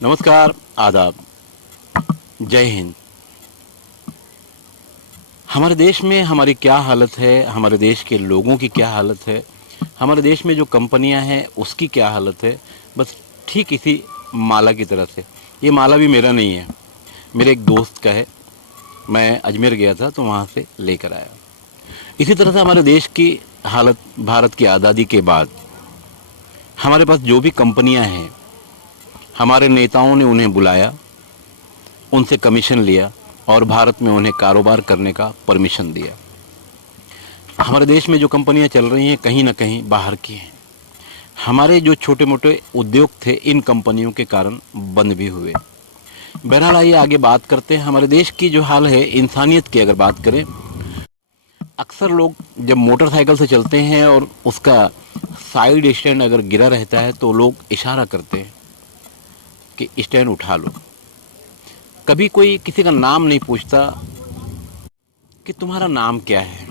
नमस्कार, आदाब, जय हिंद। हमारे देश में हमारी क्या हालत है, हमारे देश के लोगों की क्या हालत है, हमारे देश में जो कंपनियां हैं उसकी क्या हालत है, बस ठीक इसी माला की तरह से। ये माला भी मेरा नहीं है, मेरे एक दोस्त का है। मैं अजमेर गया था तो वहाँ से लेकर आया। इसी तरह से हमारे देश की हालत, भारत की आज़ादी के बाद हमारे पास जो भी कंपनियां हैं, हमारे नेताओं ने उन्हें बुलाया, उनसे कमीशन लिया और भारत में उन्हें कारोबार करने का परमिशन दिया। हमारे देश में जो कंपनियां चल रही हैं कहीं ना कहीं बाहर की हैं। हमारे जो छोटे मोटे उद्योग थे इन कंपनियों के कारण बंद भी हुए। बहरहाल आइए आगे बात करते हैं। हमारे देश की जो हाल है, इंसानियत की अगर बात करें, अक्सर लोग जब मोटरसाइकिल से चलते हैं और उसका साइड स्टैंड अगर गिरा रहता है तो लोग इशारा करते हैं कि स्टैंड उठा लो। कभी कोई किसी का नाम नहीं पूछता कि तुम्हारा नाम क्या है।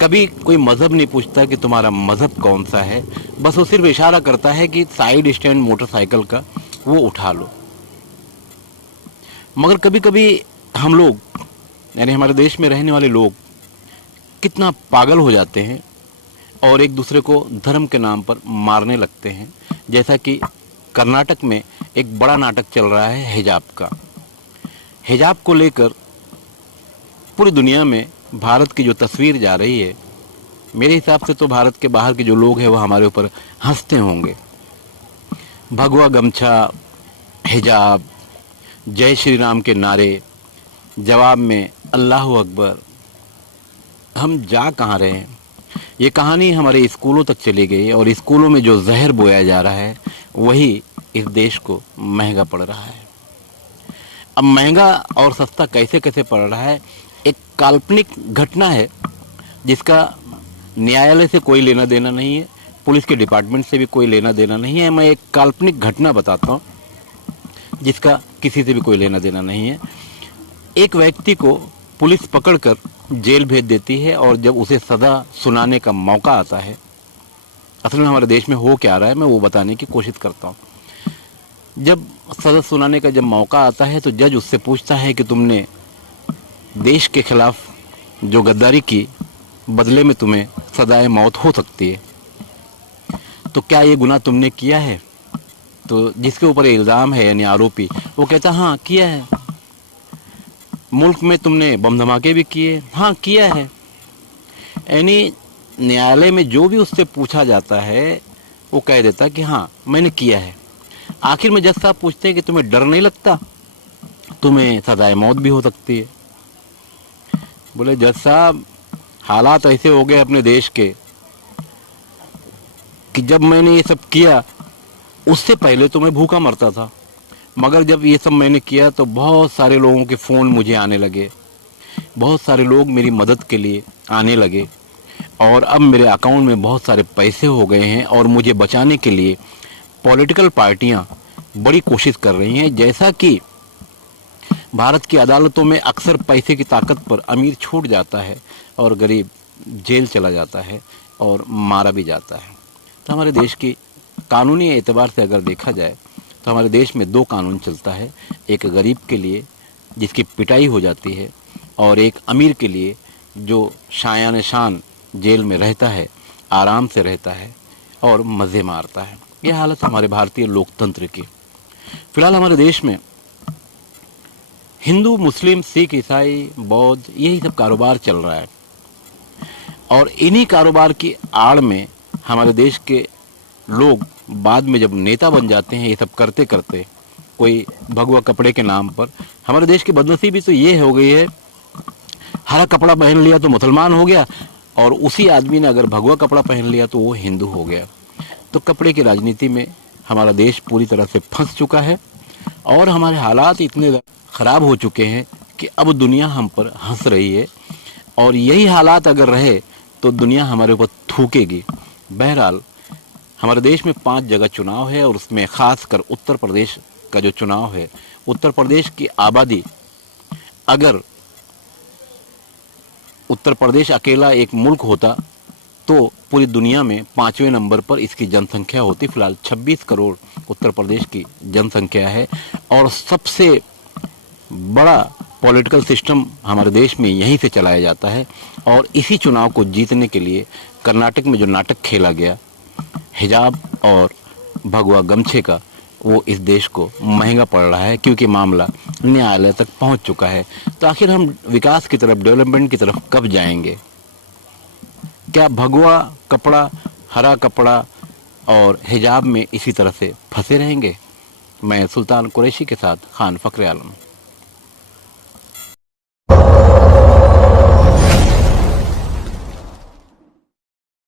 कभी कोई मज़हब नहीं पूछता कि तुम्हारा मज़हब कौन सा है। बस वो सिर्फ इशारा करता है कि साइड स्टैंड मोटरसाइकिल का वो उठा लो। मगर कभी कभी हम लोग, यानी हमारे देश में रहने वाले लोग, कितना पागल हो जाते हैं और एक दूसरे को धर्म के नाम पर मारने लगते हैं। जैसा कि कर्नाटक में एक बड़ा नाटक चल रहा है हिजाब का। हिजाब को लेकर पूरी दुनिया में भारत की जो तस्वीर जा रही है, मेरे हिसाब से तो भारत के बाहर के जो लोग हैं वह हमारे ऊपर हंसते होंगे। भगवा गमछा, हिजाब, जय श्री राम के नारे, जवाब में अल्लाह अकबर। हम जा कहाँ रहे हैं? ये कहानी हमारे स्कूलों तक चली गई और स्कूलों में जो जहर बोया जा रहा है वही इस देश को महंगा पड़ रहा है। अब महंगा और सस्ता कैसे कैसे पड़ रहा है, एक काल्पनिक घटना है जिसका न्यायालय से कोई लेना देना नहीं है, पुलिस के डिपार्टमेंट से भी कोई लेना देना नहीं है। मैं एक काल्पनिक घटना बताता हूँ जिसका किसी से भी कोई लेना देना नहीं है। एक व्यक्ति को पुलिस पकड़कर जेल भेज देती है और जब उसे सज़ा सुनाने का मौका आता है, असल में हमारे देश में हो क्या रहा है मैं वो बताने की कोशिश करता हूँ। जब सज़ा सुनाने का जब मौका आता है तो जज उससे पूछता है कि तुमने देश के खिलाफ जो गद्दारी की, बदले में तुम्हें सजाए मौत हो सकती है, तो क्या ये गुनाह तुमने किया है? तो जिसके ऊपर इल्ज़ाम है यानी आरोपी, वो कहता हाँ किया है। मुल्क में तुमने बम धमाके भी किए? हाँ किया है। यानी न्यायालय में जो भी उससे पूछा जाता है वो कह देता कि हाँ मैंने किया है। आखिर में जज साहब पूछते हैं कि तुम्हें डर नहीं लगता, तुम्हें सजाए मौत भी हो सकती है। बोले जज साहब, हालात ऐसे हो गए अपने देश के कि जब मैंने ये सब किया उससे पहले तो मैं भूखा मरता था, मगर जब ये सब मैंने किया तो बहुत सारे लोगों के फ़ोन मुझे आने लगे, बहुत सारे लोग मेरी मदद के लिए आने लगे और अब मेरे अकाउंट में बहुत सारे पैसे हो गए हैं और मुझे बचाने के लिए पॉलिटिकल पार्टियां बड़ी कोशिश कर रही हैं। जैसा कि भारत की अदालतों में अक्सर पैसे की ताकत पर अमीर छूट जाता है और गरीब जेल चला जाता है और मारा भी जाता है। तो हमारे देश की कानूनी एतबार से अगर देखा जाए तो हमारे देश में दो कानून चलता है, एक गरीब के लिए जिसकी पिटाई हो जाती है और एक अमीर के लिए जो शायान शान जेल में रहता है, आराम से रहता है और मज़े मारता है। यह हालत हमारे भारतीय लोकतंत्र की। फिलहाल हमारे देश में हिंदू, मुस्लिम, सिख, ईसाई, बौद्ध, यही सब कारोबार चल रहा है और इन्हीं कारोबार की आड़ में हमारे देश के लोग बाद में जब नेता बन जाते हैं, ये सब करते करते, कोई भगवा कपड़े के नाम पर। हमारे देश की बदनसीबी तो ये हो गई है, हरा कपड़ा पहन लिया तो मुसलमान हो गया और उसी आदमी ने अगर भगवा कपड़ा पहन लिया तो वो हिंदू हो गया। तो कपड़े की राजनीति में हमारा देश पूरी तरह से फंस चुका है और हमारे हालात इतने ख़राब हो चुके हैं कि अब दुनिया हम पर हंस रही है और यही हालात अगर रहे तो दुनिया हमारे ऊपर थूकेगी। बहरहाल हमारे देश में 5 जगह चुनाव है और उसमें ख़ासकर उत्तर प्रदेश का जो चुनाव है, उत्तर प्रदेश की आबादी, अगर उत्तर प्रदेश अकेला एक मुल्क होता तो पूरी दुनिया में 5वें नंबर पर इसकी जनसंख्या होती। फिलहाल 26 करोड़ उत्तर प्रदेश की जनसंख्या है और सबसे बड़ा पॉलिटिकल सिस्टम हमारे देश में यहीं से चलाया जाता है। और इसी चुनाव को जीतने के लिए कर्नाटक में जो नाटक खेला गया हिजाब और भगवा गमछे का, वो इस देश को महंगा पड़ रहा है, क्योंकि मामला न्यायालय तक पहुंच चुका है। तो आखिर हम विकास की तरफ, डेवलपमेंट की तरफ कब जाएंगे? क्या भगवा कपड़ा, हरा कपड़ा और हिजाब में इसी तरह से फंसे रहेंगे? मैं सुल्तान कुरैशी के साथ खान फखरे आलम।